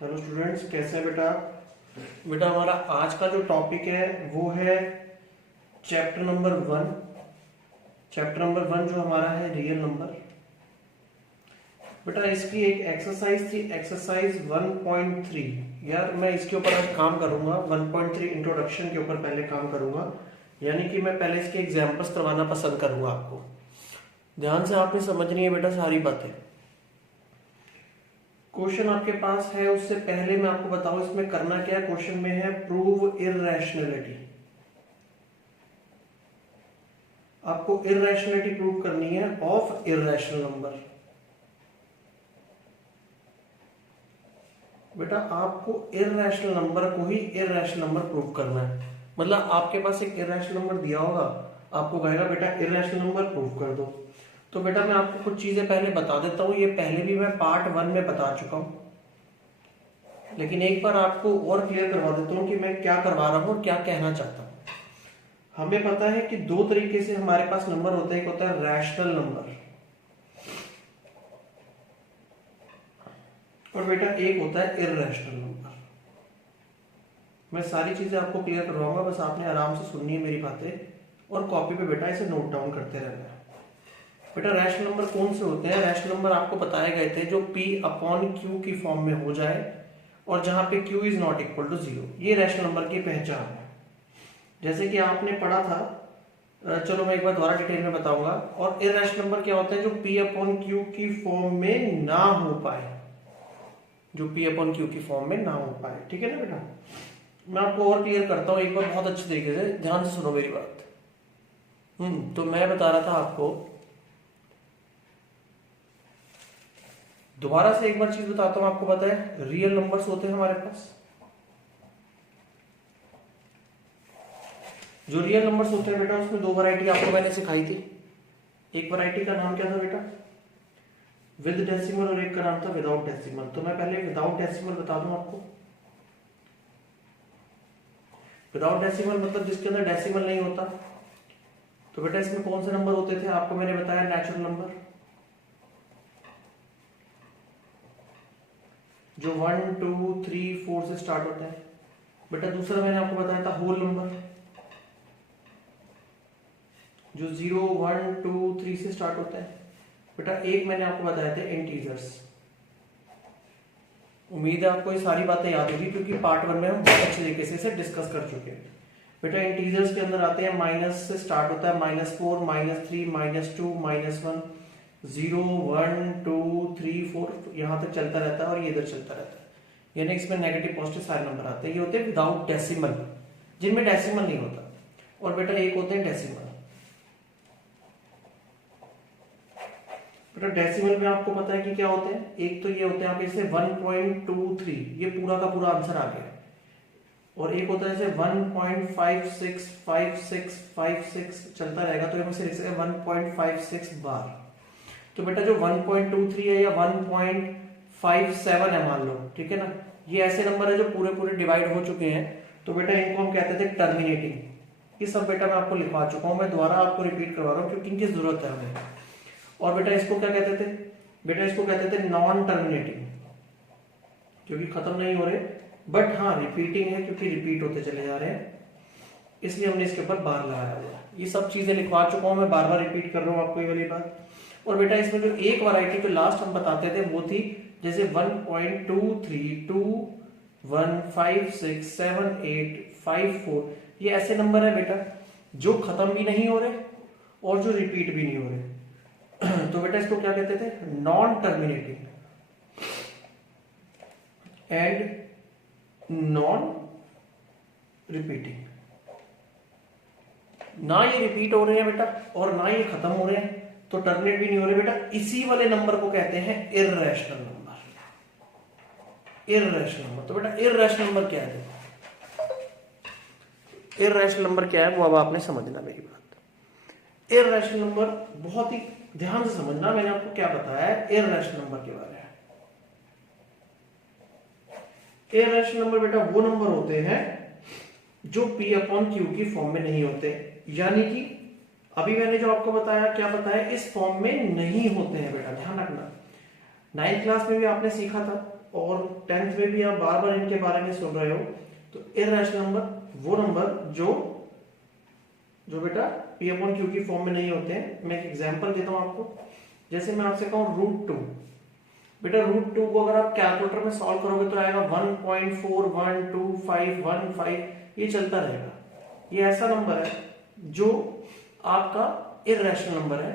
Hello students, कैसे हैं बेटा? बेटा हमारा आज का जो टॉपिक है वो है चैप्टर नंबर 1। चैप्टर नंबर 1 जो हमारा है रियल नंबर। बेटा इसकी एक एक्सरसाइज थी, एक्सरसाइज 1.3। यार मैं इसके ऊपर आज काम करूंगा। 1.3 इंट्रोडक्शन के ऊपर पहले काम करूंगा, यानी कि मैं पहले इसके एग्जाम्पल्स करवाना पसंद करूंगा आपको। ध्यान से आपने समझनी है बेटा सारी बातें। क्वेश्चन आपके पास है, उससे पहले मैं आपको बताऊं इसमें करना क्या है। क्वेश्चन में है प्रूव इररेशनैलिटी। आपको इररेशनैलिटी प्रूव करनी है ऑफ इररेशनल नंबर। बेटा आपको इररेशनल नंबर को ही इररेशनल नंबर प्रूव करना है। मतलब आपके पास एक इररेशनल नंबर दिया होगा, आपको कहेगा बेटा इररेशनल नंबर प्रूव कर दो। तो बेटा मैं आपको कुछ चीजें पहले बता देता हूं, ये पहले भी मैं पार्ट 1 में बता चुका हूं, लेकिन एक बार आपको और क्लियर करवा देता हूं कि मैं क्या करवा रहा हूं और क्या कहना चाहता हूं। हमें पता है कि दो तरीके से हमारे पास नंबर होते हैं। एक होता है रैशनल नंबर और बेटा एक होता है इररेशनल नंबर। मैं सारी चीजें आपको क्लियर करवाऊंगा, बस आपने आराम से सुननी है मेरी बातें और कॉपी पे बेटा इसे नोट डाउन करते रहना है। बेटा रैशनल नंबर कौन से होते हैं? रैशनल नंबर आपको बताए गए थे जो P अपॉन Q की फॉर्म में हो जाए और जहां पे Q is not equal to 0। ये रैशनल नंबर की पहचान है। जैसे कि आपने पढ़ा था, चलो मैं एक बार दोबारा डिटेल में बताऊंगा। और इररेशनल नंबर क्या होता है? जो P अपॉन Q की फॉर्म में ना हो पाए, जो P अपॉन Q की फॉर्म में ना हो पाए। ठीक है ना बेटा? मैं आपको और क्लियर करता हूं एक बार, बहुत अच्छे तरीके से ध्यान से सुनो मेरी बात। तो मैं बता रहा था आपको, दोबारा से एक बार चीज बताता हूं। आपको पता है रियल नंबर्स होते हैं हमारे पास, जो रियल नंबर्स होते हैं बेटा उसमें दो वैरायटी आपको मैंने सिखाई थी। एक वैरायटी का नाम क्या था बेटा? विद डेसिमल, और एक का नाम था विदाउट डेसिमल। तो मैं पहले विदाउट डेसिमल बता दूं आपको। विदाउट डेसिमल मतलब जिसके अंदर डेसिमल नहीं होता। तो बेटा इसमें कौन से नंबर होते थे? आपको मैंने बताया नेचुरल नंबर, जो 1 2 3 4 से स्टार्ट होता है। बेटा दूसरा मैंने आपको बताया था होल नंबर, जो 0 1 2 3 से स्टार्ट होता है। बेटा एक मैंने आपको बताया था इंटीजर्स। उम्मीद है आपको ये सारी बातें याद होगी, क्योंकि पार्ट 1 में हम बहुत अच्छे तरीके से इसे डिस्कस कर चुके हैं। बेटा इंटीजर्स के अंदर आते हैं, माइनस से स्टार्ट होता है, -4 -3 -2 -1 0 1 2 3 4 यहां तक चलता रहता है और ये इधर चलता रहता है। यानी इसमें नेगेटिव पॉजिटिव सारे नंबर आते हैं। ये होते हैं विदाउट डेसिमल, जिनमें डेसिमल नहीं होता। और बेटा एक होते हैं डेसिमल। बेटा डेसिमल में आपको पता है कि क्या होते हैं? एक तो ये होते हैं आप इसे 1.23, ये पूरा का पूरा आंसर आ गया। और एक होता है जैसे 1.565656 चलता रहेगा, तो हम इसे लिख सकते हैं 1.56 बार। तो बेटा जो 1.23 है या 1.57 है मान लो, ठीक है ना, ये ऐसे नंबर है जो पूरे पूरे डिवाइड हो चुके हैं। तो बेटा इनको हम कहते थे टर्मिनेटिंग। ये सब बेटा मैं आपको लिखवा चुका हूं, मैं दोबारा आपको रिपीट करवा रहा हूं क्योंकि इनकी जरूरत है हमें। और बेटा इसको क्या कहते थे? बेटा इसको कहते थे नॉन टर्मिनेटिंग, क्योंकि खत्म नहीं हो रहे, बट हाँ रिपीटिंग है क्योंकि रिपीट होते चले जा रहे हैं, इसलिए हमने इसके ऊपर बार लगाया हुआ। ये सब चीजें लिखवा चुका हूं, मैं बार बार रिपीट कर रहा हूं आपको ये वाली बात। और बेटा इसमें जो एक वैरायटी जो लास्ट हम बताते थे वो थी जैसे 1.232 1 5 6 7 8 5 4। ये ऐसे नंबर है बेटा जो खत्म भी नहीं हो रहे और जो रिपीट भी नहीं हो रहे। तो बेटा इसको क्या कहते थे? Non terminating and non repeating. ना ये रिपीट हो रहे हैं बेटा और ना ये खत्म हो रहे हैं, तो टर्मिनेट भी नहीं हो रहे बेटा। इसी वाले नंबर को कहते हैं इररेशनल नंबर। Irrational number. तो बेटा इररेशनल नंबर क्या है? इररेशनल नंबर क्या है वो अब आपने समझना मेरी बात। इररेशनल नंबर बहुत ही ध्यान से समझना, मैंने आपको क्या बताया है इररेशनल नंबर के बारे में। इररेशनल नंबर बेटा वो नंबर होते हैं जो P अपॉन Q की फॉर्म में नहीं होते, यानी कि अभी मैंने जो आपको बताया, क्या बताया, इस फॉर्म में नहीं होते हैं। बेटा ध्यान रखना, 9th क्लास में भी आपने सीखा था और 10th में भी आप बार बार इनके बारे में सुन रहे हो। तो इररेशनल नंबर वो नंबर जो बेटा p अपॉन क्यू की फॉर्म में नहीं होते हैं। मैं एक एग्जांपल देता हूं आपको। जैसे मैं आपसे कहूं √2, बेटा √2 को अगर आप कैलकुलेटर में सॉल्व करोगे तो आएगा 1.4125115, ये चलता रहेगा। ये ऐसा नंबर है जो आपका इररेशनल नंबर है,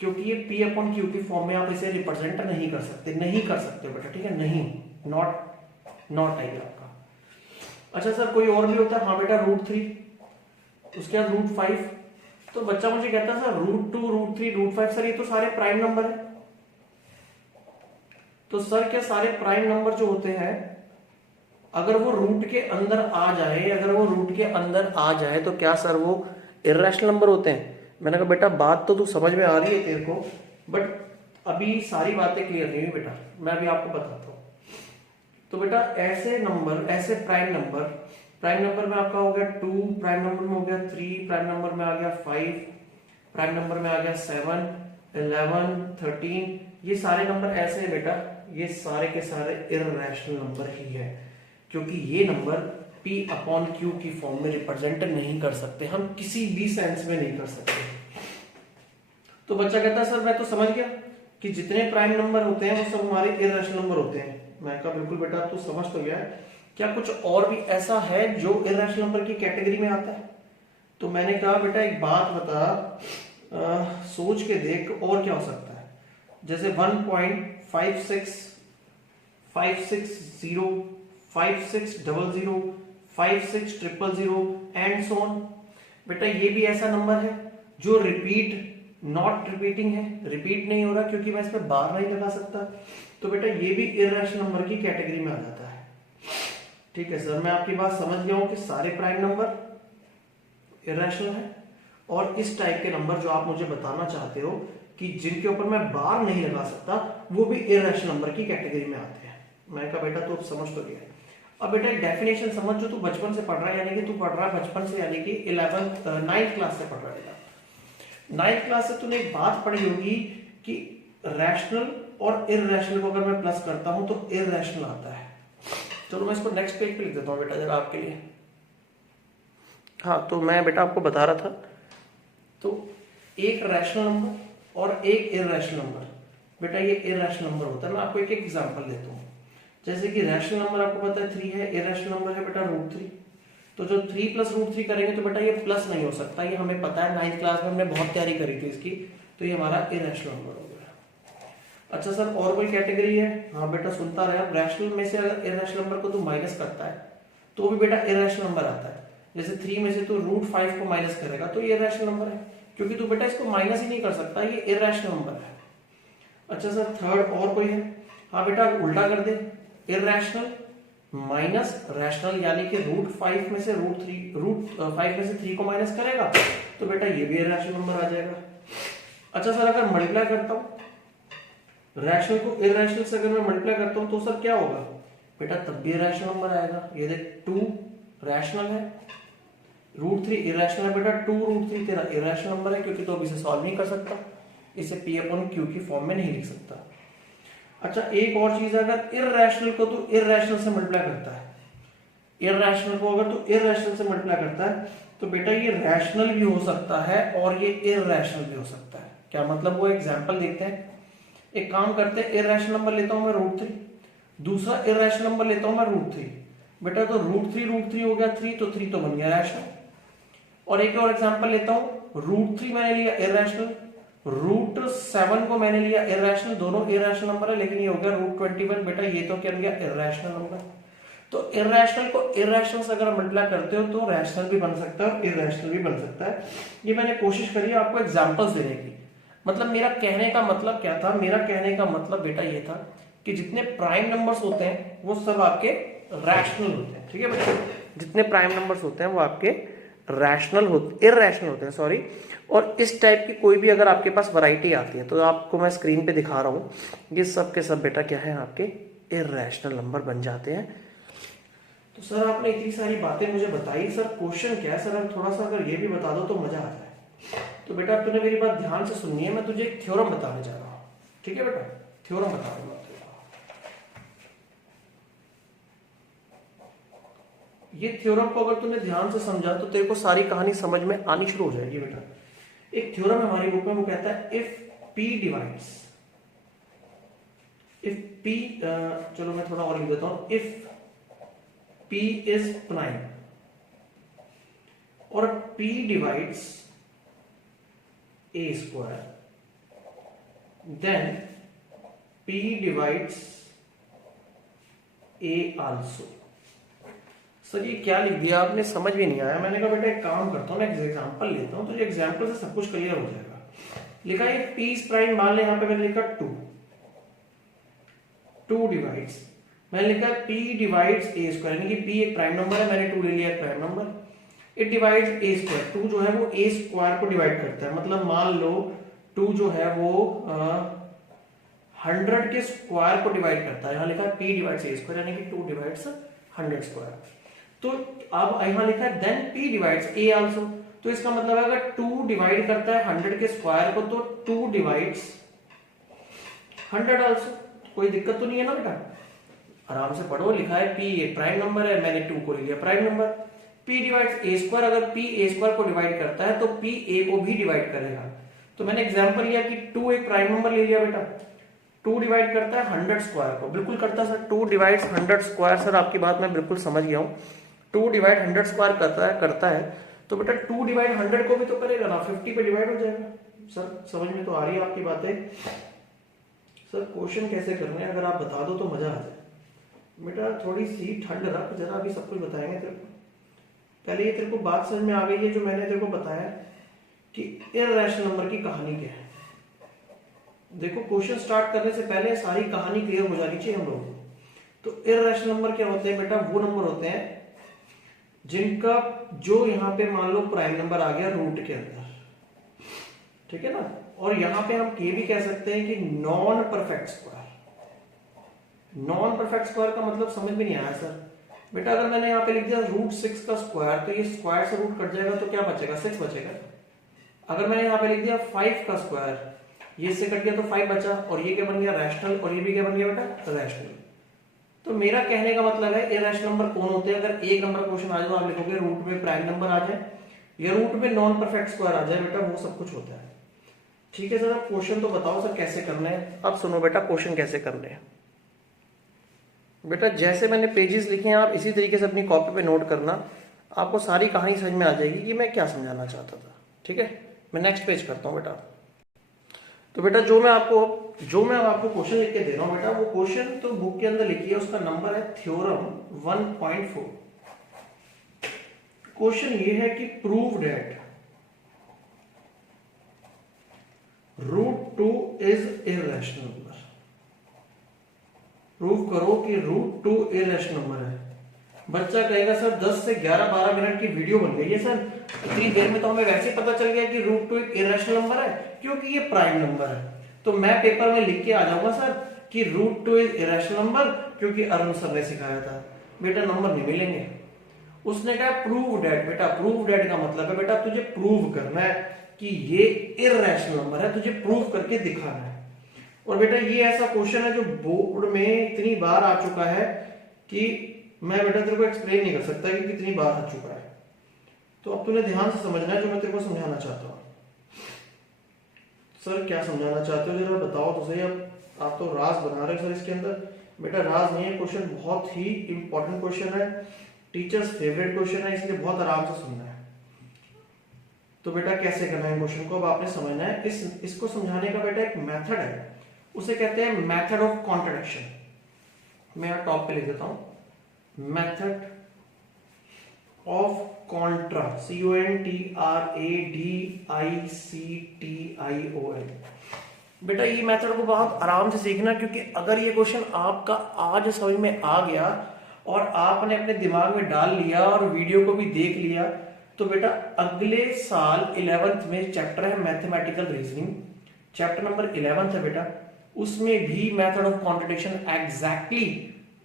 क्योंकि ये p अपॉन क्यू की फॉर्म में आप इसे रिप्रेजेंट नहीं कर सकते बेटा, ठीक है, नहीं, नॉट आएगा आपका। अच्छा सर कोई और भी होता है? हाँ बेटा √3, उसके बाद √5। तो बच्चा मुझे कहता है सर √2, √3, √5 सर ये तो सारे प्राइम नंबर है। तो सर क्या सारे प्राइम नंबर जो होते हैं अगर वो रूट के अंदर आ जाए तो क्या सर वो इररेशनल नंबर होते हैं? मैंने कहा बेटा बात तो तू समझ में आ रही है तेरे को, बट अभी सारी बातें क्लियर नहीं हुई बेटा, मैं अभी आपको बताता हूँ। तो बेटा ऐसे प्राइम नंबर में आपका हो गया 2, प्राइम नंबर में हो गया 3, प्राइम नंबर में आ गया 5, प्राइम नंबर में आ गया 7, 11, 13, ये सारे नंबर ऐसे हैं बेटा, ये सारे के सारे इररेशनल नंबर ही है, क्योंकि ये नंबर p अपॉन q की फॉर्म में रिप्रेजेंट नहीं कर सकते, हम किसी भी सेंस में नहीं कर सकते। तो बच्चा कहता है सर मैं तो समझ गया कि जितने प्राइम नंबर होते हैं वो सब हमारे इररेशनल नंबर होते हैं। मैं कहा बिल्कुल बेटा तू समझ तो गया है, क्या कुछ और भी ऐसा है जो इररेशनल नंबर की कैटेगरी में आता है? तो मैंने कहा बेटा एक बात बता, सोच के देख और क्या हो सकता है। जैसे 1.56, 560, 5600, 5600 एंड सो ऑन। बेटा ये भी ऐसा नंबर है जो नॉट रिपीटिंग है, रिपीट नहीं हो रहा क्योंकि मैं इस पे बार नहीं लगा सकता। तो बेटा ये भी इररेशनल नंबर की कैटेगरी में आ जाता है। ठीक है सर, मैं आपकी बात समझ गया हूं कि सारे प्राइम नंबर इररेशनल है, और इस टाइप के नंबर जो आप मुझे बताना चाहते हो कि जिनके ऊपर मैं बार नहीं लगा सकता वो भी इररेशनल नंबर की कैटेगरी में आते हैं। मैं कहा बेटा तो समझ तो गया। अब बेटा एक डेफिनेशन समझ जो तू बचपन से पढ़ रहा है, यानी कि तू पढ़ रहा है बचपन से, यानी कि 9th क्लास से पढ़ रहा है। 9th क्लास से तूने एक बात पढ़ी होगी कि रैशनल और इररेशनल को अगर मैं प्लस करता हूं तो इररेशनल आता है। चलो मैं इसको नेक्स्ट पेज पे लिख देता हूं बेटा जरा आपके लिए। हाँ तो मैं बेटा आपको बता रहा था, तो एक रैशनल नंबर और एक इररेशनल नंबर, बेटा ये इररेशनल नंबर होता है। मैं आपको एक एग्जांपल देता हूँ। जैसे कि रैशनल नंबर आपको पता है 3 है, इररेशनल नंबर है बेटा √3। तो जो 3 + √3 करेंगे तो बेटा ये प्लस नहीं हो सकता, ये हमें पता है, 9th क्लास में हमने बहुत तैयारी करी थी इसकी। तो ये हमारा इररेशनल नंबर हो गया। अच्छा सर और कोई कैटेगरी है? हाँ बेटा सुनता रहे आप। रैशनल में से अगर इररेशनल नंबर को तू माइनस करता है तो भी बेटा इररेशनल नंबर आता है। जैसे 3 में से तू √5 को माइनस करेगा तो ये इररेशनल नंबर है, क्योंकि तू बेटा इसको माइनस ही नहीं कर सकता, ये इररेशनल नंबर है। अच्छा सर थर्ड और कोई है? हाँ बेटा उल्टा कर दे, इररेशनल माइनस रैशनल, यानी कि √5 में से √5 में से 3 को माइनस करेगा तो बेटा ये भी इररेशनल नंबर आ जाएगा। अच्छा सर अगर मल्टीप्लाई करता हूं रैशनल को इररेशनल से, अगर मैं मल्टीप्लाई करता हूं तो सर क्या होगा बेटा, तब भी इररेशनल नंबर आएगा। ये देख 2 रैशनल है, √3 इररेशनल है बेटा, 2√3 तेरा इररेशनल नंबर है, क्योंकि तो अब इसे सॉल्व नहीं कर सकता, इसे p अपॉन q की फॉर्म में नहीं लिख सकता। अच्छा एक और चीज, अगर इररेशनल को तू इररेशनल से मल्टीप्लाई करता है, इररेशनल को अगर तू इररेशनल से मल्टीप्लाई करता है तो बेटा ये रैशनल भी हो सकता है और ये इररेशनल भी हो सकता है। क्या मतलब, वो एग्जांपल देखते हैं। एक काम करते हैं, इररेशनल नंबर लेता हूं मैं √3, दूसरा इररेशनल नंबर लेता हूं मैं √3। बेटा तो √3 हो गया 3, तो 3 तो बन गया रैशनल। और एक और एग्जांपल लेता हूं, √3 मैंने लिया इररेशनल, √7 को मैंने लिया इररेशनल, दोनों इररेशनल नंबर है, लेकिन ये हो गया √21। बेटा ये तो क्या गया, इररेशनल नंबर। तो इररेशनल को इररेशनल से अगर मल्टीप्लाई करते हो तो रैशनल भी बन सकता है और इररेशनल भी बन सकता है। ये मैंने कोशिश करी आपको एग्जांपल्स देने की। मतलब मेरा कहने का मतलब क्या था, मेरा कहने का मतलब बेटा ये था कि जितने प्राइम नंबर्स होते हैं वो सब आपके रैशनल होते हैं। ठीक है बेटा, जितने प्राइम नंबर्स होते हैं वो आपके इररेशनल होते हैं, सॉरी। और इस टाइप की कोई भी अगर आपके पास वैरायटी आती है तो आपको मैं स्क्रीन पे दिखा रहा हूँ, ये सब के सब बेटा क्या है, आपके इररेशनल नंबर बन जाते हैं। तो सर आपने इतनी सारी बातें मुझे बताई, सर क्वेश्चन क्या है सर, थोड़ा सा अगर ये भी बता दो तो मजा आ जाए। तो बेटा तूने मेरी बात ध्यान से सुननी है, मैं तुझे एक थ्योरम बताने जा रहा हूँ। ठीक है बेटा, थ्योरम बता रहा हूँ। ये थ्योरम को अगर तूने ध्यान से समझा तो तेरे को सारी कहानी समझ में आनी शुरू हो जाएगी बेटा। एक थ्योरम हमारी बुक में वो कहता है if P divides, if P, चलो मैं थोड़ा और लिख देता हूं, इफ P इज प्राइम और P divides A square, then P divides A also. Sir ये क्या लिख दिया आपने, समझ भी नहीं आया। मैंने कहा बेटा एक काम करता हूँ, मैं एक एग्जांपल लेता हूँ, तो ये एग्जांपल से सब कुछ क्लियर हो जाएगा। लिखा है P प्राइम, मान ले यहाँ पे मैंने लिखा 2 डिवाइड्स, मैंने लिखा P डिवाइड्स A स्क्वायर, यानी कि P एक प्राइम नंबर है, मैंने 2 ले लिया एक prime number, it divides A square. 2 जो है वो A स्क्वायर को डिवाइड करता है, मतलब मान लो 2 जो है वो 100 के स्क्वायर को डिवाइड करता है। यहाँ लिखा है P डिवाइड्स A स्क्वायर, यानी कि 2 डिवाइड्स 100 स्क्वायर। तो अब यहाँ लिखा है then P divides A also, तो इसका मतलब है अगर 2 डिवाइड करता है 100 के स्क्वायर को, तो 2 डिवाइड्स 100 आल्सो। कोई दिक्कत तो नहीं है ना बेटा, आराम से पढ़ो। लिखा है P एक प्राइम नंबर है, मैंने 2 को ले लिया prime number. P divides A square, अगर P A स्क्वायर को डिवाइड करता है तो P A को भी डिवाइड करेगा। तो मैंने एग्जांपल लिया कि 2 एक प्राइम नंबर ले लिया बेटा, 2 डिवाइड करता है 100 स्क्वायर को, बिल्कुल करता सर, 2 डिवाइड्स 100 स्क्वायर। सर आपकी बात मैं बिल्कुल समझ गया हूँ, 2 डिवाइड 100 स्क्वायर करता है तो बेटा 2 डिवाइड 100 को भी तो करेगा ना, 50 पे डिवाइड हो जाएगा। सर समझ में तो आ रही है आपकी बातें। सर क्वेश्चन कैसे करने हैं अगर आप बता दो तो मजा आ जाए। बेटा थोड़ी सी ठंड रख, जरा अभी सब कुछ बताएंगे तेरे को। पहले ये तेरे को बात समझ में आ गई है जो मैंने तेरे को बताया कि इर्रेशनल नंबर की कहानी क्या है। देखो क्वेश्चन स्टार्ट करने से पहले सारी कहानी क्लियर हो जानी चाहिए हम लोगों को। तो इर्रेशनल नंबर क्या होते हैं बेटा, वो नंबर होते हैं जिनका जो यहाँ पे मान लो प्राइम नंबर आ गया रूट के अंदर, ठीक है ना, और यहां पे हम ये भी कह सकते हैं कि non perfect square. Non perfect square का मतलब समझ में नहीं आया सर। बेटा अगर मैंने यहाँ पे लिख दिया √6 का स्क्वायर, तो ये स्क्वायर से रूट कट जाएगा तो क्या बचेगा, 6 बचेगा। अगर मैंने यहाँ पे लिख दिया 5 का स्क्वायर, ये से कट गया तो 5 बचा, और ये क्या बन गया रैशनल, और ये भी क्या बन गया बेटा रैशनल। तो मेरा कहने का मतलब है इर्रेशनल नंबर कौन होते हैं। अगर एक नंबर क्वेश्चन आ जाए तो आप लिखोगे रूट में प्राइम नंबर आ जाए या रूट में नॉन परफेक्ट स्क्वायर आ जाए, बेटा वो सब कुछ होता है। ठीक है सर, अब क्वेश्चन तो बताओ सर कैसे करना है। अब सुनो बेटा क्वेश्चन कैसे करने हैं। बेटा जैसे मैंने पेजेस लिखे हैं आप इसी तरीके से अपनी कॉपी पे नोट करना, आपको सारी कहानी समझ में आ जाएगी कि मैं क्या समझाना चाहता था। ठीक है, मैं नेक्स्ट पेज करता हूं बेटा। तो बेटा जो मैं आपको क्वेश्चन लिख के दे रहा हूं बेटा, वो क्वेश्चन तो बुक के अंदर लिखी है, उसका नंबर है थ्योरम 1.4। क्वेश्चन ये है कि prove that √2 is irrational number. Prove करो कि √2 इर्रेशनल नंबर है। बच्चा कहेगा सर 10 से 11-12 मिनट की वीडियो बन गई है सर, इतनी देर में तो हमें वैसे पता चल गया कि √2 एक इर्रेशनल नंबर है क्योंकि ये प्राइम नंबर है। तो मैं पेपर में लिख के आ जाऊंगा सर कि √2 इज इर्रेशनल नंबर क्योंकि अरुण सर ने सिखाया था। बेटा नंबर नहीं मिलेंगे। उसने कहा प्रूव दैट। बेटा प्रूव दैट का मतलब है बेटा तुझे प्रूव करना है कि ये इर्रेशनल नंबर है, तुझे प्रूव करके दिखाना है। और बेटा ये ऐसा क्वेश्चन है जो बोर्ड में इतनी बार आ चुका है कि मैं बेटा तेरे को एक्सप्लेन नहीं कर सकता कि कितनी बार आ चुका है। तो अब तूने ध्यान से समझना है जो मैं तेरे को समझाना चाहता हूँ। सर क्या समझाना चाहते हो जरा बताओ तो सही। अब आप तो राज बना रहे हो सर इसके अंदर। बेटा राज नहीं है, क्वेश्चन बहुत ही इंपॉर्टेंट क्वेश्चन है, टीचर्स फेवरेट क्वेश्चन है, इसलिए बहुत आराम से सुनना है। तो बेटा कैसे करना है क्वेश्चन को अब आपने समझना है। इसको समझाने का बेटा एक मेथड है, उसे कहते हैं मेथड ऑफ कॉन्ट्रडिक्शन। मैं यहाँ टॉप पे लिख देता हूं, मेथड ऑफ कॉन्ट्रा, CONTRADICTION। बेटा ये मेथड को बहुत आराम से सीखना, क्योंकि अगर ये क्वेश्चन आपका आज समझ में आ गया और आपने अपने दिमाग में डाल लिया और वीडियो को भी देख लिया, तो बेटा अगले साल 11th में चैप्टर है मैथमेटिकल रीजनिंग, चैप्टर नंबर 11 है बेटा, उसमें भी मेथड ऑफ कॉन्ट्रडिक्शन एग्जैक्टली,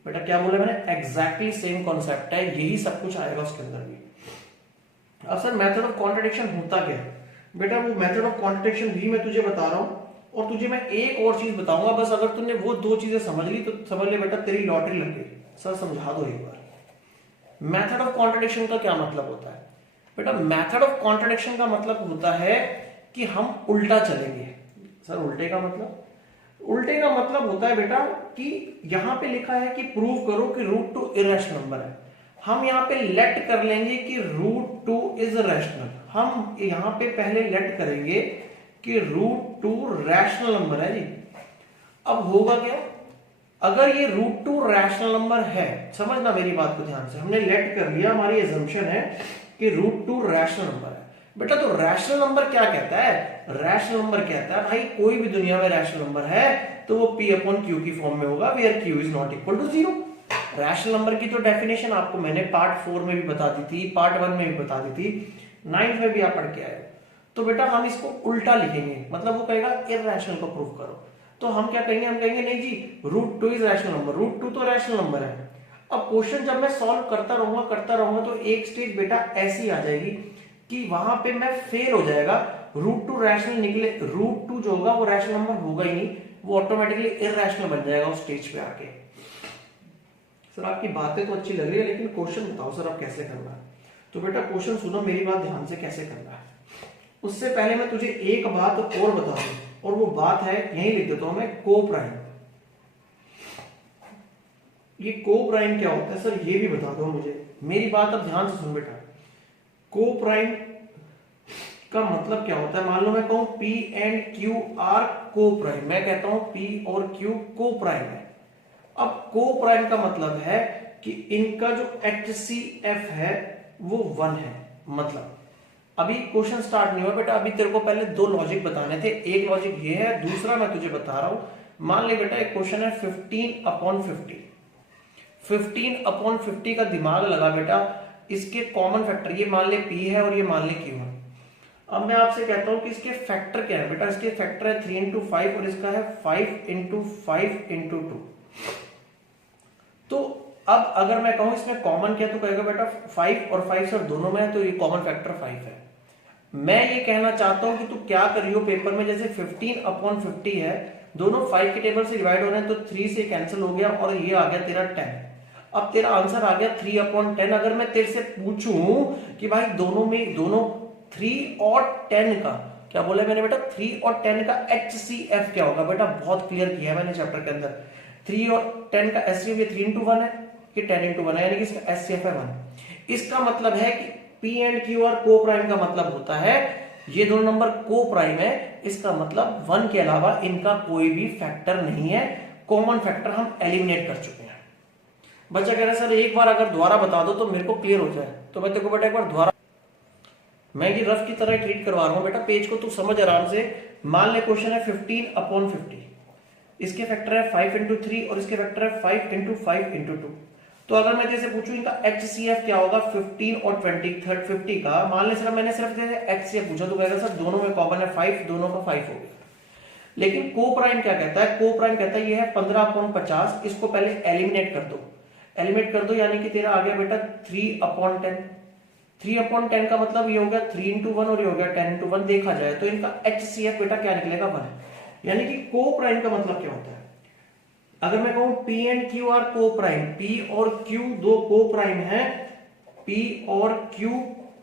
बेटा क्या बोला मैंने, एग्जैक्टली सेम कॉन्सेप्ट है, यही सब कुछ आएगा उसके अंदर भी। अब सर मेथड ऑफ कॉन्ट्रडिक्शन होता क्या है बेटा, वो मेथड ऑफ कॉन्ट्रडिक्शन भी मैं तुझे बता रहा हूं, और तुझे मैं एक और चीज बताऊंगा, बस अगर तूने वो दो चीजें समझ ली तो समझ ले बेटा तेरी लॉटरी लग गई। सर समझा दो एक बार। मेथड ऑफ कॉन्ट्रडिक्शन का क्या मतलब होता है बेटा? मेथड ऑफ कॉन्ट्रडिक्शन का मतलब होता है कि हम उल्टा चलेंगे। सर उल्टे का मतलब? उल्टे का मतलब होता है बेटा कि यहां पे लिखा है कि प्रूव करो कि रूट टू इरेशनल नंबर है, हम यहां पे लेट कर लेंगे कि रूट टू इज रैशनल। हम यहां पे पहले लेट करेंगे कि रूट टू रैशनल नंबर है जी। अब होगा क्या, अगर ये रूट टू रैशनल नंबर है, समझना मेरी बात को ध्यान से, हमने लेट कर लिया, हमारी एजम्पशन है कि रूट टू रैशनल नंबर है बेटा। तो रैशनल नंबर क्या कहता है? रैशनल नंबर कहता है भाई कोई भी दुनिया में रैशनल नंबर है तो वो p अपॉन क्यू की फॉर्म में होगा, where q is not equal to 0। Rational number की तो डेफिनेशन आपको मैंने पार्ट 4 में भी बता दी थी, पार्ट 1 में भी बता दी थी, 9th में भी आप पढ़ के आए। तो बेटा हम इसको उल्टा लिखेंगे, मतलब वो कहेगा इरैशनल को प्रूव करो। तो हम क्या कहेंगे, हम कहेंगे नहीं जी root two is rational number, root two तो रैशनल नंबर है। अब क्वेश्चन जब मैं सॉल्व करता रहूंगा तो एक स्टेज बेटा ऐसी आ जाएगी कि वहां पे मैं फेल हो जाएगा, रूट टू रैशनल निकले, रूट टू जो होगा वो रैशनल नंबर होगा ही नहीं, वो ऑटोमेटिकली इरैशनल बन जाएगा उस स्टेज पे आके। सर आपकी बातें तो अच्छी लग रही है लेकिन क्वेश्चन बताओ सर आप कैसे करना है। तो बेटा क्वेश्चन सुनो मेरी बात ध्यान से, कैसे करना है। उससे पहले मैं तुझे एक बात और बता दूं, और वो बात है, यही लिख देता हूं मैं, को प्राइम। ये को प्राइम क्या होता है सर ये भी बता दो मुझे, मेरी बात अब ध्यान से सुन बेटा। को प्राइम का मतलब क्या होता है? मान लो मैं कहूं P एंड Q आर को प्राइम, मैं कहता हूं P और Q को प्राइम है। अब को प्राइम का मतलब है कि इनका जो HCF है वो 1 है। मतलब अभी क्वेश्चन स्टार्ट नहीं हुआ बेटा, अभी तेरे को पहले दो लॉजिक बताने थे, एक लॉजिक ये है, दूसरा मैं तुझे बता रहा हूं। मान ले बेटा एक क्वेश्चन है 15 अपॉन 50, 15 अपॉन 50 का दिमाग लगा बेटा, इसके कॉमन फैक्टर ये मान ले P है और ये मान ले Q है। अब मैं आपसे कहता हूं कि इसके फैक्टर क्या है बेटा, इसके फैक्टर है 3 into 5 और इसका है 5 into 5 into 2। तो अब अगर मैं कहूं इसमें कॉमन क्या, तो कहेगा बेटा 5 और 5 सर दोनों में है तो ये कॉमन फैक्टर 5 है। मैं ये कहना चाहता हूं कि तू क्या करियो पेपर में, जैसे 15 अपॉन 50 है, दोनों 5 के टेबल से डिवाइड हो रहे हैं तो 3 से कैंसिल हो गया और ये आ गया तेरा 10। अब तेरा आंसर आ गया 3 अपॉन 10। अगर मैं तेरे से पूछूं कि भाई दोनों 3 और 10 का क्या बोला मैंने बेटा, 3 और 10 का HCF क्या होगा बेटा, बहुत क्लियर किया है मैंने चैप्टर के अंदर। 3 और 10 का HCF ये 3 into 1 है, ये 10 into 1 है, यानी कि इसका HCF है 1। इसका मतलब है कि P एंड Q और को प्राइम का मतलब होता है ये दोनों नंबर को प्राइम है, इसका मतलब 1 के अलावा इनका कोई भी फैक्टर नहीं है, कॉमन फैक्टर हम एलिमिनेट कर चुके हैं। बच्चा कह रहा है सर एक बार अगर दोबारा बता दो तो मेरे को क्लियर हो जाए, तो मैं तेरे को बेटा एक बार दोबारा, मैं ये रफ की तरह ट्रीट करवा रहा हूं बेटा, पेज को तू समझ आराम से। मान ले क्वेश्चन है 15 अपॉन 50, इसके फैक्टर है 5 into 3 और इसके फैक्टर है 5 into 5 into 2। तो अगर मैं जैसे पूछूं इनका HCF क्या होगा 15 और 50 का, मान ले सर मैंने सिर्फ जैसे HCF पूछा तो कहेगा सर दोनों में कॉमन है 5, दोनों का 5 हो गया। लेकिन को प्राइम क्या कहता है, को प्राइम कहता है ये है 15 अपॉन 50, इसको पहले एलिमिनेट कर दो, एलिमिनेट कर दो, यानी कि तेरा आ गया बेटा 3 अपॉन 10। 3 अपॉन 10 का मतलब ये हो गया 3 into 1 और ये हो गया 10 into 1। देखा जाए तो इनका HCF बेटा क्या निकलेगा 1। यानी कि को प्राइम का मतलब क्या होता है, अगर मैं कहूं P एंड Q आर को प्राइम, P और Q दो को प्राइम है, P और Q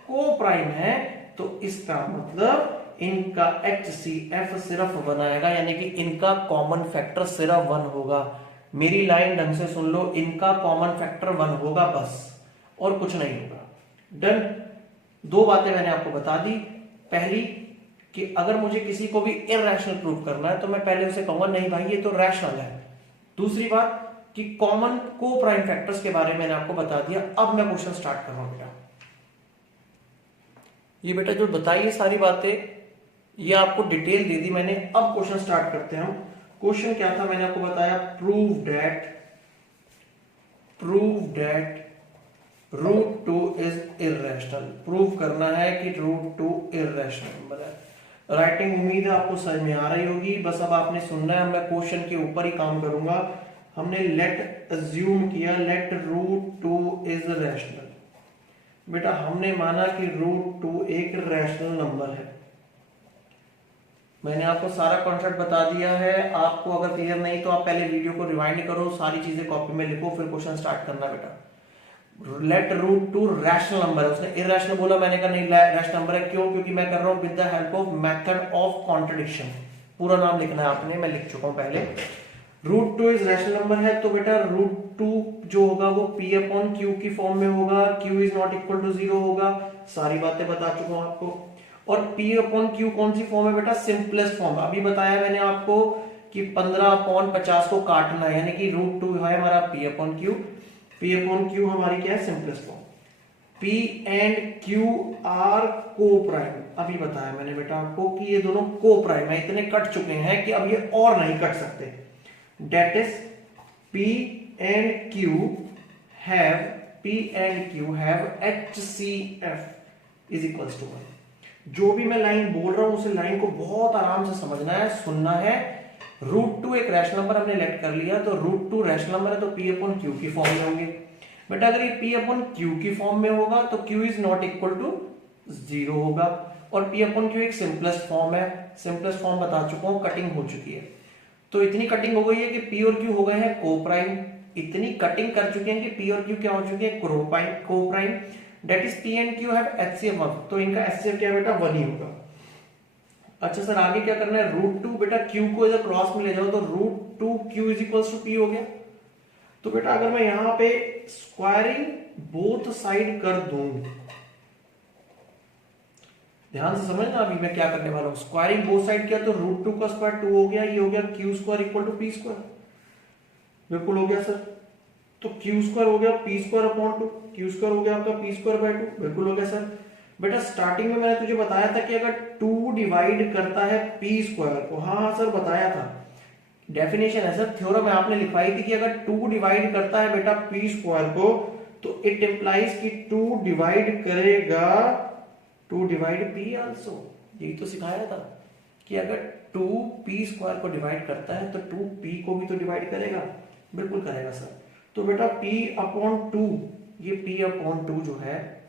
को प्राइम है, तो इसका मतलब इनका HCF सिर्फ 1 आएगा, यानी कि इनका कॉमन फैक्टर सिर्फ 1 होगा। मेरी लाइन ढंग से सुन लो, इनका कॉमन फैक्टर 1 होगा बस, और कुछ नहीं होगा। डन। दो बातें मैंने आपको बता दी। पहली कि अगर मुझे किसी को भी इरैशनल प्रूव करना है तो मैं पहले उसे कहूंगा नहीं भाई ये तो रैशनल है। दूसरी बात कि कॉमन को प्राइम फैक्टर्स के बारे में मैंने आपको बता दिया। अब मैं क्वेश्चन स्टार्ट कर रहा हूं बेटा। ये बेटा जो बताई सारी बातें ये आपको डिटेल दे दी मैंने। अब क्वेश्चन स्टार्ट करते हैं हम। क्वेश्चन क्या था मैंने आपको बताया, prove that root 2 is irrational. Prove करना है कि रूट 2 इररेशनल नंबर है। राइटिंग उम्मीद है आपको समझ में आ रही होगी, बस अब आपने सुनना है। मैं क्वेश्चन के ऊपर ही काम करूंगा। हमने लेट अज्यूम किया लेट रूट 2 इज रैशनल। बेटा हमने माना कि रूट 2 एक रैशनल नंबर है। मैंने आपको सारा कॉन्सेप्ट बता दिया है। आपको अगर क्लियर नहीं तो आप पहले वीडियो को रिवाइंड करो, सारी चीजें कॉपी में लिखो, फिर क्वेश्चन स्टार्ट करना बेटा। Let root two rational number है, उसने इरैशनल बोला, मैंने कहा नहीं रैशनल नंबर है। क्यों? क्योंकि मैं कर रहा हूं with the help of method of contradiction. पूरा नाम लिखना है आपने, मैं लिख चुका हूं पहले। Root two is rational number है, तो बेटा रूट टू जो होगा वो p अपॉन क्यू की फॉर्म में होगा, q is not equal to 0 होगा, सारी बातें बता चुका हूं आपको। और p अपॉन क्यू कौन सी फॉर्म है बेटा? Simplest form. अभी बताया मैंने आपको कि 15 अपॉन 50 को काटना है, यानी कि रूट टू है हमारा p upon Q. p upon Q हमारी क्या है? Simplest form. p and q are को प्राइम। अभी बताया मैंने बेटा आपको कि ये दोनों को प्राइम है, इतने कट चुके हैं कि अब ये और नहीं कट सकते। That is P and Q have HCF is equals to 1। जो भी मैं लाइन बोल रहा हूं उस लाइन को बहुत आराम से समझना है, सुनना है। रूट टू एक रैशनल नंबर हमने लेट कर लिया, तो रूट टू रैशनल नंबर है तो P अपॉन क्यू की फॉर्म में होंगे। बेटा अगर ये P अपॉन क्यू की फॉर्म में होगा तो Q is not equal to 0 होगा। और P अपॉन क्यू एक सिंपलेस्ट फॉर्म है, सिंपलेस्ट फॉर्म बता चुका हूं, कटिंग हो चुकी है। तो इतनी कटिंग हो गई है कि P और Q हो गए हैं को प्राइम। इतनी कटिंग कर चुके हैं कि P और Q क्या हो चुके हैं? को prime. That is P and Q have HCF 1, तो इनका HCF क्या बेटा? 1 ही होगा। अच्छा सर आगे क्या करना है? रूट टू बेटा Q को इधर क्रॉस में ले जाओ तो root two Q is equals to P हो गया। तो बेटा अगर मैं यहां पे स्क्वायरिंग बोथ साइड कर दूं, ध्यान से समझना अभी मैं क्या करने वाला हूं। स्क्वायरिंग बोथ साइड किया तो रूट टू का स्क्वायर 2 हो गया, ये हो गया Q square equal to P square. बिल्कुल हो गया सर। तो क्यू स्क्वायर हो गया P square upon 2, Q square हो गया आपका पी स्क्वायर बाय 2। बिल्कुल हो गया सर। बेटा स्टार्टिंग में मैंने तुझे बताया था कि अगर 2 डिवाइड करता है पी स्क्वायर को, हाँ सर बताया था, डेफिनेशन है सर, थ्योरम में आपने लिखवाई थी कि अगर 2 डिवाइड करता है बेटा पी स्क्वायर को तो इट इंप्लाइज कि 2 डिवाइड करेगा 2 डिवाइड पी आल्सो। यही तो सिखाया था कि अगर 2 पी स्क्वायर को डिवाइड करता है तो 2 पी को भी तो डिवाइड करेगा। बिल्कुल करेगा सर। तो बेटा p अपॉन 2, ये p अपॉन 2 जो है,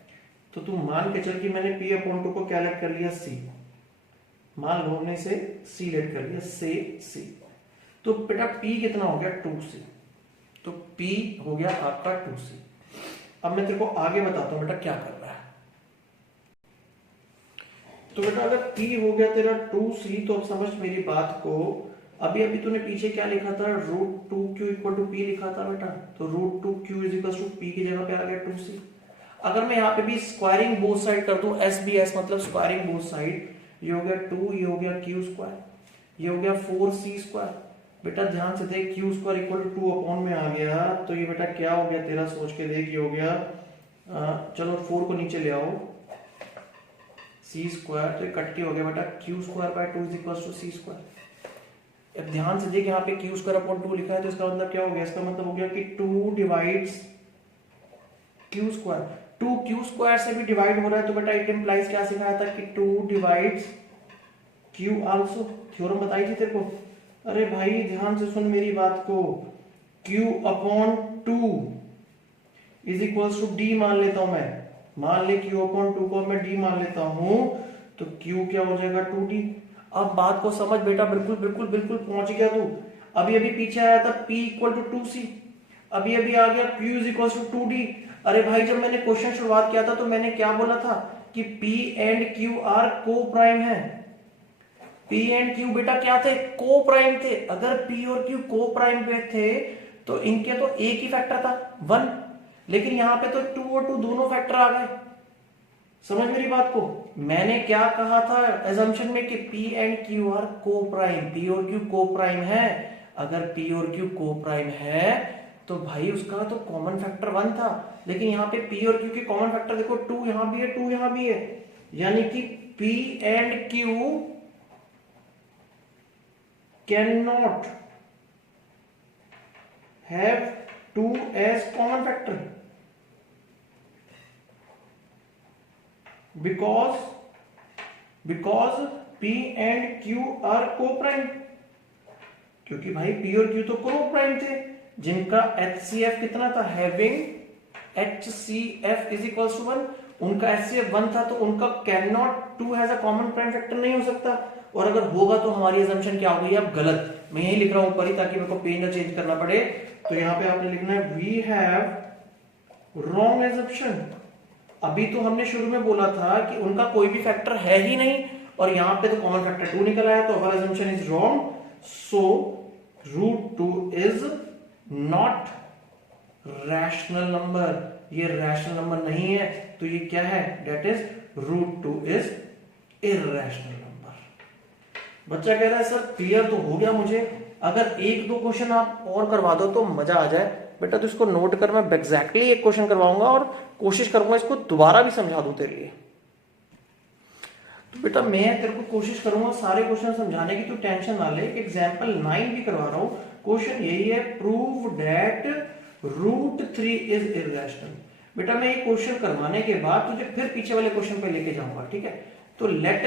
तो तुम मान के चल कि मैंने p अपॉन 2 को क्या लेट कर लिया? c। मान लो हमने इसे c लेट कर लिया, से c। तो बेटा p कितना हो गया? 2c। तो p हो गया आपका 2c। अब मैं तेरे को आगे बताता हूं बेटा क्या कर रहा है। तो बेटा अगर p हो गया तेरा 2c, तो अब समझ मेरी बात को। अभी अभी तूने पीछे क्या लिखा था? Root two Q equal to P लिखा था बेटा, तो root two Q is equal to P की जगह पे आ गया 2c। अगर मैं यहाँ पे भी स्क्वायरिंग बोथ साइड कर दूं, SBS मतलब स्क्वायरिंग बोथ साइड, ये हो गया 2, ये हो गया क्यू स्क्वायर, ये हो गया 4c स्क्वायर। बेटा ध्यान से देख, Q square equal to 2 upon में आ गया, तो ये बेटा क्या हो गया तेरा? सोच के देख, ये हो गया चलो 4 को नीचे ले आओ, c स्क्वायर, तो ये कट के हो गया बेटा Q square by 2 is equal to c square. अब ध्यान से देख, यहाँ पे क्यू स्क्वायर अपॉन 2 लिखा है, तो इसका मतलब क्या हो गया? इसका मतलब हो गया कि 2 divides Q square. 2 Q square से भी डिवाइड हो रहा है, तो बेटा इट इंप्लाइज क्या सिखाया था कि 2 डिवाइड्स क्यू आल्सो। थ्योरम बताई थी तेरे को। अरे भाई ध्यान से सुन मेरी बात को। Q upon 2 is equals to D मान लेता हूं मैं। मान ले क्यू अपॉन 2 को मैं डी मान लेता हूं, तो क्यू क्या हो जाएगा? 2d। अब बात को समझ बेटा, बिल्कुल बिल्कुल बिल्कुल पहुंच गया तू। अभी अभी पीछे आया था p इक्वल टू 2c, अभी अभी आ गया q is equal to 2d। अरे भाई जब मैंने क्वेश्चन शुरुआत किया था तो मैंने क्या बोला था कि p एंड q आर को प्राइम है। p एंड q बेटा क्या थे? को प्राइम थे। अगर p और q को प्राइम पे थे तो इनके तो एक ही फैक्टर था 1, लेकिन यहां पे तो 2 और 2 दोनों फैक्टर आ गए। समझ मेरी बात को। मैंने क्या कहा था एजम्पशन में कि P एंड Q आर को प्राइम, P और Q को प्राइम है। अगर P और Q को प्राइम है तो भाई उसका तो कॉमन फैक्टर 1 था, लेकिन यहाँ पे P और Q के कॉमन फैक्टर देखो 2 यहां भी है 2 यहां भी है, यानी कि P and Q can not have 2 as common factor because P and Q are co-prime। क्योंकि भाई P और Q तो co-prime थे, जिनका HCF कितना था? having HCF is equals to 1। उनका HCF 1 था, तो उनका cannot 2 has a common prime factor नहीं हो सकता। और अगर होगा तो हमारी assumption क्या हो गई? अब गलत। मैं यही लिख रहा हूं ऊपर ही ताकि मेरे को पेज ना चेंज करना पड़े। तो यहां पे आपने लिखना है we have रॉन्ग एजम्पशन। अभी तो हमने शुरू में बोला था कि उनका कोई भी फैक्टर है ही नहीं, और यहां पे तो कॉमन फैक्टर 2 निकल आया, तो our assumption is wrong. So √2 is not rational number, ये रैशनल नंबर नहीं है, तो ये क्या है, that is √2 is irrational number. बच्चा कह रहा है सर क्लियर तो हो गया मुझे, अगर एक दो क्वेश्चन आप और करवा दो तो मजा आ जाए। बेटा तो इसको नोट कर, मैं एग्जैक्टली एक क्वेश्चन करवाऊंगा और कोशिश करूंगा इसको दोबारा भी समझा दूं तेरे लिए। तो बेटा मैं तेरे को कोशिश करूंगा सारे क्वेश्चन समझाने की, तू टेंशन ना ले। एग्जाम्पल 9 भी करवा रहा हूं, क्वेश्चन यही है, प्रूव दैट √3 इज इररेशनल। बेटा मैं ये क्वेश्चन करवाने के बाद तुझे फिर पीछे वाले क्वेश्चन पे लेके जाऊंगा, ठीक है। तो late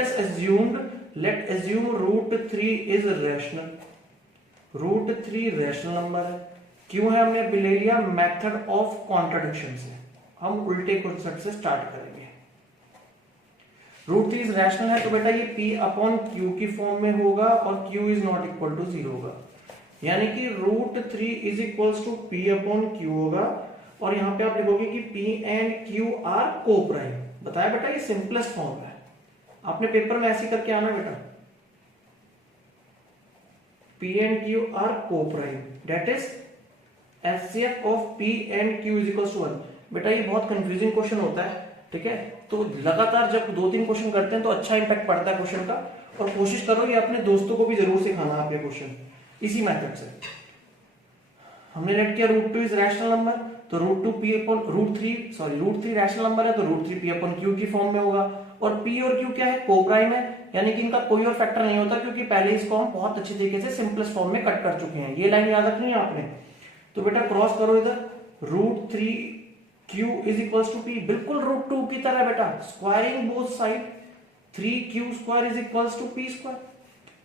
assume √3 is rational. √3 rational number है, क्यों है, हमने ले लिया मेथड ऑफ कॉन्ट्रडिक्शन से। हम उल्टे कॉन्सेप्ट से स्टार्ट करेंगे। √3 रैशनल है तो बेटा ये P/Q की फॉर्म में होगा और Q is not equal to 0 होगा, यानी कि √3 इज इक्वल टू P/Q होगा। और यहां पे आप लिखोगे कि P एंड Q आर को प्राइम। बताया बेटा ये सिंपलेस्ट फॉर्म है, आपने पेपर में ऐसे करके आना बेटा, P एंड Q आर को prime, that is HCF of P and Q is equal to 1। बेटा ये बहुत कंफ्यूजिंग क्वेश्चन होता है, ठीक है, तो लगातार जब 2-3 क्वेश्चन करते हैं तो अच्छा इंपैक्ट पड़ता है क्वेश्चन का। और कोशिश करो ये अपने दोस्तों को भी जरूर सिखाना आप ये क्वेश्चन इसी मेथड से। हमने लेट किया √2 इज रैशनल नंबर, तो √3 रैशनल नंबर है तो √3 P/Q की फॉर्म में होगा। और P और Q क्या है, कोप्राइम है, यानी कि इनका कोई और फैक्टर नहीं होता, क्योंकि पहले इसको हम बहुत अच्छी तरीके से सिंपलेस्ट फॉर्म में कट कर चुके हैं। ये लाइन याद रखनी है आपने। तो बेटा क्रॉस करो इधर, √3Q is equal to P, बिल्कुल √2 की तरह बेटा, squaring both side, 3Q² is equal to P²,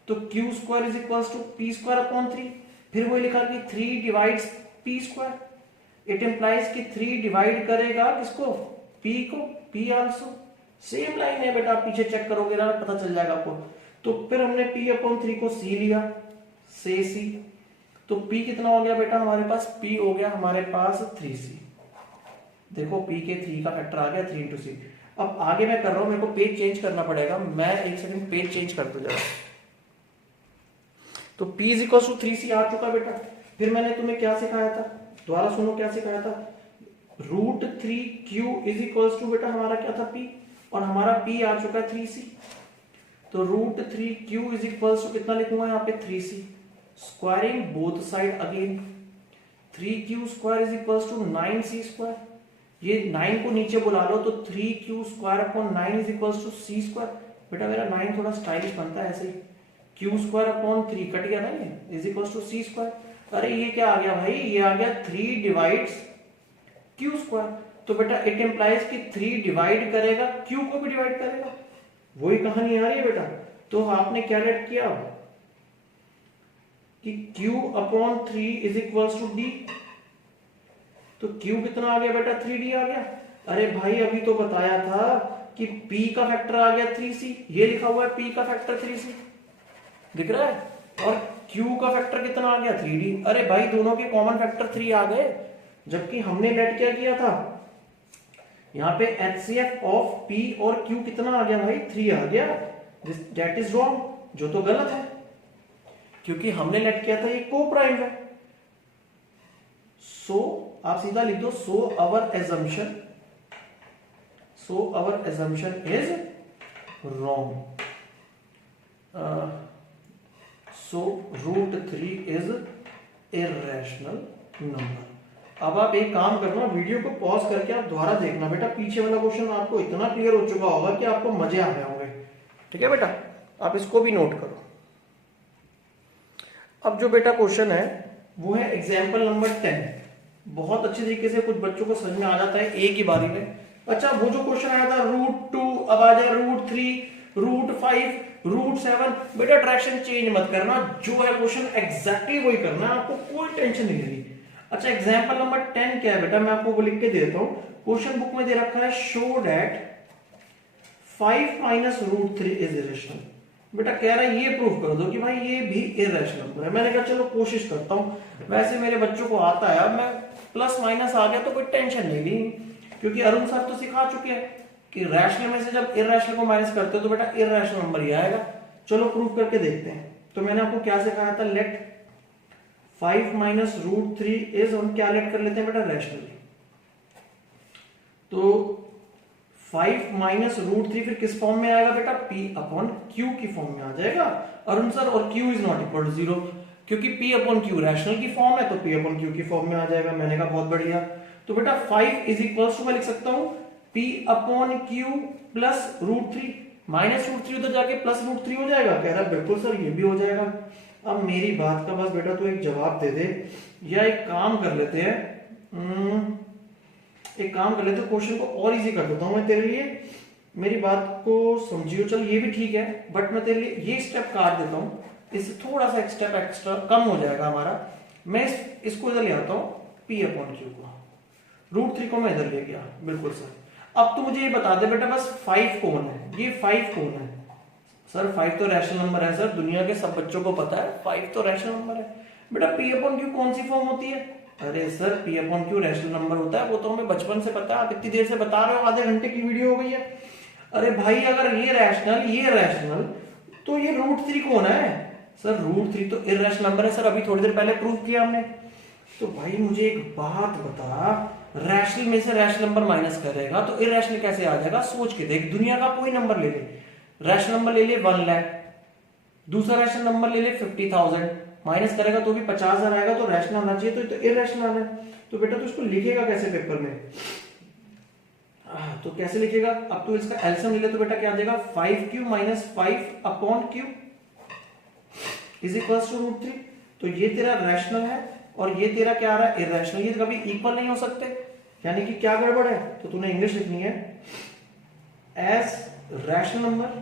तो Q² is equal to P²/3। फिर वही लिखा कि 3 डिवाइड्स P², इट इंप्लाइज कि 3 डिवाइड करेगा किसको, P को, P आल्सो। सेम लाइन है बेटा, पीछे चेक करोगे ना पता चल जाएगा आपको। तो फिर हमने P/3 को C लिया, से C, तो P कितना हो गया बेटा हमारे पास, P हो गया हमारे पास 3C। देखो P के 3 का फैक्टर आ गया, 3 × C। अब आगे मैं कर रहा हूं, मेरे को पेज चेंज करना पड़ेगा, मैं एक सेकंड पेज चेंज कर दूं जरा। तो P is equal to 3C आ चुका बेटा। फिर मैंने तुम्हें क्या सिखाया था, दोबारा सुनो क्या सिखाया था, √3Q इज इक्वल टू बेटा हमारा क्या था, P, और हमारा P आ चुका है 3C। तो √3Q इज इक्वल टू कितना लिखूंगा यहाँ पे, 3C, squaring both side again, 3Q² is equal to 9C²। ये 9 को नीचे बुला लो, तो 3Q²/9 is equal to C²। बेटा मेरा 9 थोड़ा स्टाइलिश बनता है ऐसे ही, Q²/3 कट गया ना, ये इज इक्वल टू C²। अरे ये क्या आ गया भाई, ये आ गया 3 डिवाइड्स Q²। तो बेटा इट इंप्लाइज कि 3 डिवाइड करेगा, Q को भी डिवाइड करेगा, वही कहानी आ रही है बेटा। तो आपने क्या लेट किया कि Q/3 is equal to D, तो Q कितना आ गया बेटा, 3D आ गया। अरे भाई अभी तो बताया था कि P का फैक्टर आ गया 3C, ये लिखा हुआ है P का फैक्टर 3C, दिख रहा है, और Q का फैक्टर कितना आ गया, 3D। अरे भाई दोनों के कॉमन फैक्टर 3 आ गए, जबकि हमने लेट क्या किया था, यहाँ पे HCF ऑफ P और Q कितना आ गया भाई, 3 आ गया, दैट इज रॉन्ग, जो तो गलत है, क्योंकि हमने लेट किया था ये को प्राइम है। सो आप सीधा लिख दो, so our assumption is wrong, so √3 is irrational number. अब आप एक काम करना, वीडियो को पॉज करके आप दोबारा देखना बेटा, पीछे वाला क्वेश्चन आपको इतना क्लियर हो चुका होगा कि आपको मजे आ गए होंगे, ठीक है बेटा, आप इसको भी नोट करो। अब जो बेटा क्वेश्चन है वो है एग्जाम्पल नंबर 10। बहुत अच्छी तरीके से कुछ बच्चों को समझ में आ जाता है एक ही बारी में। अच्छा वो जो क्वेश्चन आया था √2, अब आ जाए √3, √5, √7, बेटा डायरेक्शन चेंज मत करना, जो है क्वेश्चन एग्जैक्टली वही करना, आपको कोई टेंशन नहीं लेनी। अच्छा एग्जाम्पल नंबर 10 क्या है बेटा, मैं आपको वो लिख के देता हूं, क्वेश्चन बुक में दे रखा है, शो दैट 5 - √3 इज इरेशनल। बेटा कह रहा है ये प्रूफ कर दो कि भाई ये भी इरेशनल नंबर है। मैंने कहा चलो कोशिश करता हूं, वैसे मेरे बच्चों को आता है, अब मैं प्लस माइनस आ गया तो कोई टेंशन नहीं ली, क्योंकि अरुण सर तो सिखा चुके हैं कि रैशनल में से जब इरैशनल को माइनस करते हो तो बेटा इरैशनल नंबर ही आएगा। चलो प्रूव करके देखते हैं। तो मैंने आपको क्या सिखाया था, लेट 5 माइनस रूट 3 इज, हम क्या लेट कर लेते हैं बेटा, रैशनल। तो 5 माइनस रूट 3 फिर किस फॉर्म में आएगा बेटा, p अपॉन q की फॉर्म में आ जाएगा अरुण सर, और q is not equal to 0, क्योंकि p अपॉन q रैशनल की फॉर्म है तो p अपॉन q की फॉर्म में आ जाएगा। मैंने कहा बहुत बढ़िया। तो बेटा 5 इज इक्वल टू मैं लिख सकता हूं p upon q plus root 3, minus root 3 उधर जाके प्लस रूट 3 हो जाएगा। कह रहा बिल्कुल सर ये भी हो जाएगा। अब मेरी बात का बस बेटा तू एक जवाब दे दे, या एक काम कर लेते हैं, एक काम कर लेते, क्वेश्चन को और इजी कर देता हूं मैं तेरे लिए, मेरी बात को समझियो। चल ये भी ठीक है, बट मैं तेरे लिए ये स्टेप काट देता हूं, इससे थोड़ा सा एक स्टेप एक्स्ट्रा कम हो जाएगा हमारा। मैं इसको इधर ले आता हूं, p अपॉन q को, रूट 3 को मैं इधर ले गया, बिल्कुल सर। अब तू मुझे ये बता दे बेटा बस 5 कौन है, ये 5 कौन है सर? 5 तो रैशनल नंबर है सर, दुनिया के सब बच्चों को पता है 5 तो रैशनल नंबर है। बेटा p अपॉन q कौन सी फॉर्म होती है? अरे sir p upon q rational number होता है, वो तो हमें बचपन से पता है, आप इतनी देर से बता रहे हो, आधे घंटे की वीडियो हो गई है। अरे भाई अगर ये रैशनल तो ये रूट 3 कौन है सर? रूट 3 तो इरैशनल नंबर है सर, अभी थोड़ी देर पहले प्रूव किया हमने। तो भाई मुझे एक बात बता, रैशनल में से रैशनल नंबर माइनस करेगा तो इरैशनल कैसे आ जाएगा? सोच के देख, दुनिया का कोई नंबर ले ले, रैशनल नंबर ले ले 1 लाख, दूसरा रैशनल नंबर ले ले 50,000, माइनस करेगा तो भी 50,000 आएगा, तो रैशनल आना चाहिए, तो इरैशनल आना है। तो बेटा तो इसको लिखेगा कैसे पेपर में? तो कैसे लिखेगा? अब तो इसका एलसीएम ले ले तो बेटा क्या आ जाएगा, 5q minus 5 upon q is equals to root 3। तो ये तेरा रैशनल है और ये तेरा क्या आ रहा है, इरैशनल। ये कभी इक्वल नहीं हो सकते, यानी कि क्या गड़बड़ है? तो तूने इंग्लिश लिखनी है, as rational number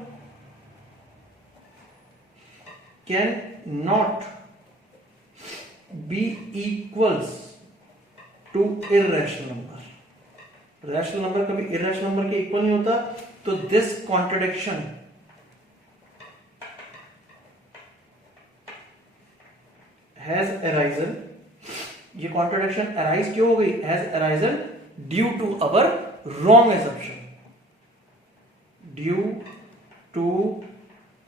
can not be equals to irrational number. Rational number कभी इरैशनल नंबर के इक्वल नहीं होता। तो दिस कॉन्ट्रडिक्शन हैज अराइजन, ये कॉन्ट्रडिक्शन अराइज क्यों हो गई? Has arisen due to our wrong assumption, due to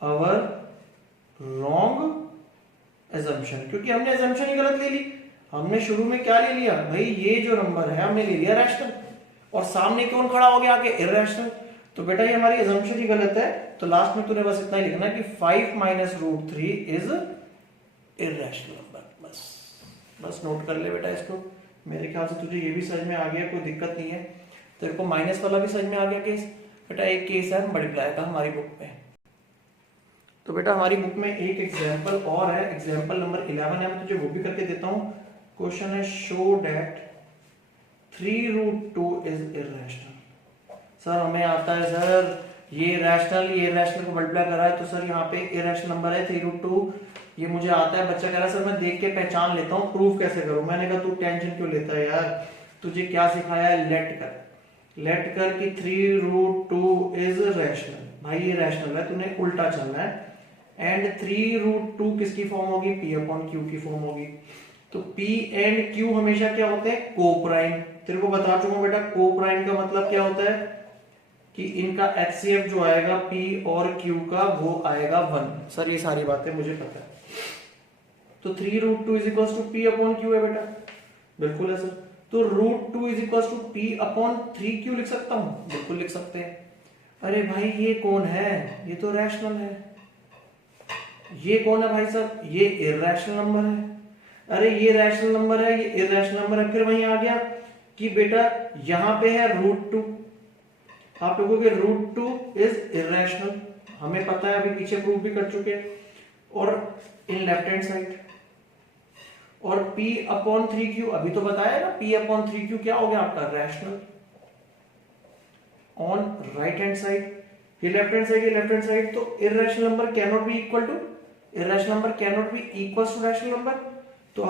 our wrong assumption, क्योंकि हमने एजम्पशन ही गलत ले ली। हमने शुरू में क्या ले लिया भाई, ये जो नंबर है हमने ले लिया रैशनल, और सामने कौन खड़ा हो गया आगे, इरैशनल। तो बेटा ये हमारी एजम्पशन ही गलत है। तो लास्ट में तूने बस इतना ही लिखना कि 5 minus root 3 is irrational number. बस नोट कर ले बेटा इसको। मेरे ख्याल से तुझे ये भी समझ में आ गया, कोई दिक्कत नहीं है। तेरे को माइनस वाला भी समझ में आ गया केस। बेटा एक केस है मल्टीप्लाई का हमारी बुक में। तो बेटा हमारी बुक में एक एग्जाम्पल और है, एग्जाम्पल नंबर 11 है, मैं तुझे वो भी करके देता हूँ। क्वेश्चन है, show that 3 root 2 is irrational. Sir हमें आता है सर ये रैशनल को मल्टीप्लाई करा है, तो सर यहाँ पे इरैशनल नंबर है 3 रूट 2, ये मुझे आता है। बच्चा कह रहा है सर मैं देख के पहचान लेता हूँ, प्रूफ कैसे करूं? मैंने कहा तू टेंशन क्यों लेता है यार, तुझे क्या सिखाया है, लेट कर कि 3 रूट 2 इज रैशनल। भाई ये रैशनल है, तूने उल्टा चलना है। एंड 3 रूट 2 किसकी फॉर्म होगी, p अपॉन q की फॉर्म होगी। तो p एंड q हमेशा क्या होते हैं, कोप्राइम। तेरे को बता चुका हूं बेटा, कोप्राइम का मतलब क्या होता है कि इनका HCF जो आएगा p और q का वो आएगा 1। सर ये सारी बातें मुझे पता है। तो 3 root 2 is equal to p upon q है बेटा, बिल्कुल है सर। तो root 2 is equal to p upon 3q लिख सकता हूं, बिल्कुल लिख सकते हैं। अरे भाई ये कौन है, ये तो रैशनल है। ये कौन है भाई साहब, ये इरैशनल नंबर है। अरे ये रैशनल नंबर है, ये इरैशनल नंबर है। फिर वहीं आ गया कि बेटा यहां पे है रूट 2, आप लोगों के रूट 2 इज इरैशनल, हमें पता है, अभी पीछे प्रूव भी कर चुके हैं। और इन लेफ्ट हैंड साइड, और p अपॉन 3q अभी तो बताया ना, p अपॉन 3q क्या हो गया आपका, rational. On right hand side, ये लेफ्ट हैंड साइड, ये लेफ्ट हैंड साइड, तो irrational number can not be equal to, irrational number can not be equal to rational number. तो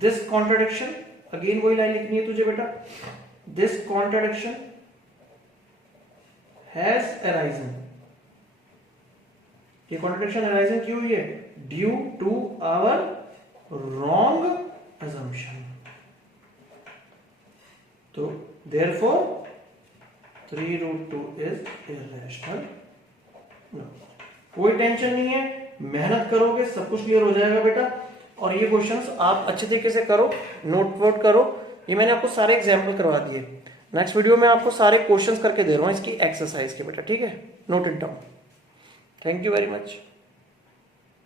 दिस कॉन्ट्रडिक्शन, अगेन वही line लिखनी है तुझे बेटा, this contradiction has arisen, ये कॉन्ट्रडिक्शन अराइजन क्यों हुई है, due to our wrong assumption, तो देयरफॉर 3√2 इज इरेशनल नंबर। कोई टेंशन नहीं है, मेहनत करोगे सब कुछ क्लियर हो जाएगा बेटा। और ये क्वेश्चंस आप अच्छे तरीके से करो, नोट वोट करो। ये मैंने आपको सारे एग्जाम्पल करवा दिए। नेक्स्ट वीडियो में आपको सारे क्वेश्चंस करके दे रहा हूँ इसकी एक्सरसाइज के बेटा, ठीक है। Note it down. Thank you very much.